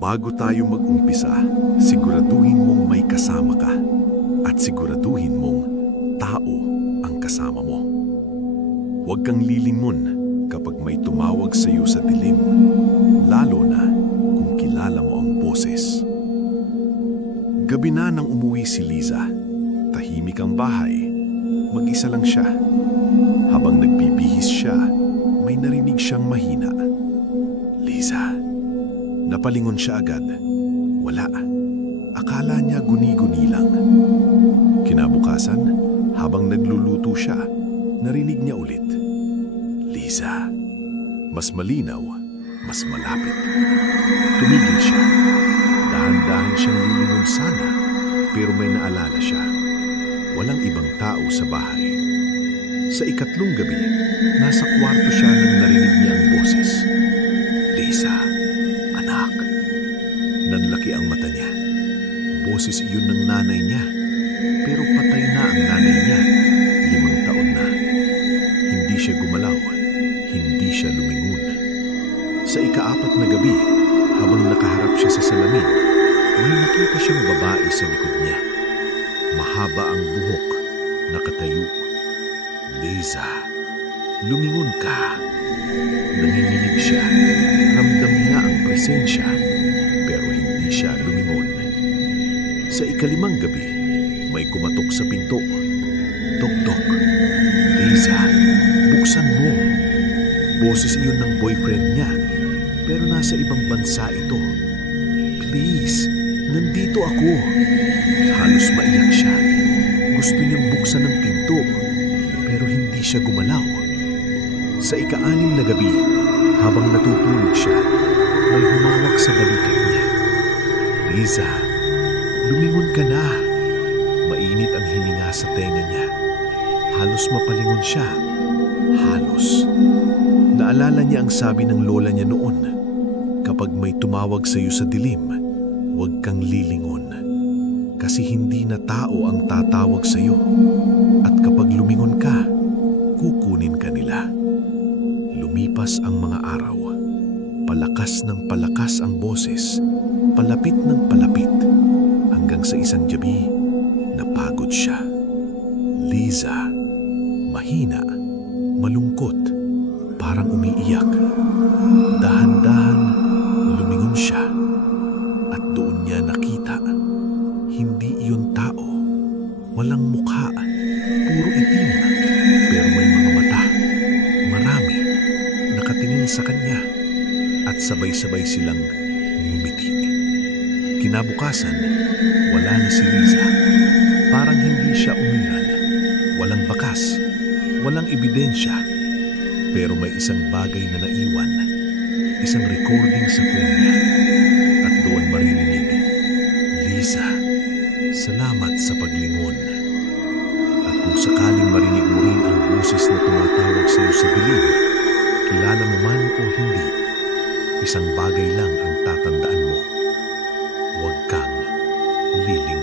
Bago tayo mag-umpisa, siguraduhin mong may kasama ka at siguraduhin mong tao ang kasama mo. Huwag kang lilingon kapag may tumawag sa iyo sa dilim, lalo na kung kilala mo ang boses. Gabi na nang umuwi si Liza. Tahimik ang bahay. Mag-isa lang siya. Habang nagbibihis siya, may narinig siyang mahina. Liza. Napalingon siya agad. Wala. Akala niya guni-guni lang. Kinabukasan, habang nagluluto siya, narinig niya ulit. Liza. Mas malinaw, mas malapit. Tumigil siya. Dahan-dahan siyang lilingon sana, pero may naalala siya. Walang ibang tao sa bahay. Sa ikatlong gabi, nasa kwarto siya nang narinig niya ang boses. Liza, anak. Nanlaki ang mata niya. Boses iyon ng nanay niya, pero patay na ang nanay niya. 5 taon na. Hindi siya gumalaw, hindi siya lumingon. Sa ika-4 na gabi, habang nakaharap siya sa salamin, may nakita siyang babae sa likod niya. Mahaba ang buhok, nakatayo. Liza, lumingon ka. Nanginginig siya. Ramdam niya ang presensya, pero hindi siya lumingon. Sa ika-5 gabi, may kumatok sa pinto. Tok-tok. Liza, buksan mo. Boses iyon ng boyfriend niya, pero nasa ibang bansa ito. Please, nandito ako. Halos maiyak siya. Gusto niyang buksan ang pinto, pero hindi siya gumalaw. Sa ika-6 na gabi, habang natutulog siya, may humawak sa balikat niya. Liza, lumingon ka na. Mainit ang hininga sa tenga niya. Halos mapalingon siya. Halos. Naalala niya ang sabi ng lola niya noon, kapag may tumawag sa iyo sa dilim, huwag kang lilingon. Kasi hindi na tao ang tatawag sa iyo. At kapag lumingon ka, kukunin ka nila. Lumipas ang mga araw. Palakas ng palakas ang boses. Palapit ng palapit. Hanggang sa isang gabi, napagod siya. Liza, mahina, malungkot, parang umiiyak. Dahan-dahan, lumingon siya. At doon niya nakita, hindi iyon tao. Walang mukha, puro itim, pero may mga mata. Marami, nakatingin sa kanya. At sabay-sabay silang ngumiti. Kinabukasan, wala na si Liza. Parang hindi siya umiral. Walang bakas, walang ebidensya. Pero may isang bagay na naiwan. Isang recording sa phone niya. At doon maririnig, Liza, salamat sa paglingon. At kung sakaling marinig mo rin ang boses na tumatawag sa iyo sa dilim, kilala mo man o hindi, isang bagay lang ang tatandaan mo. Huwag kang lilingon.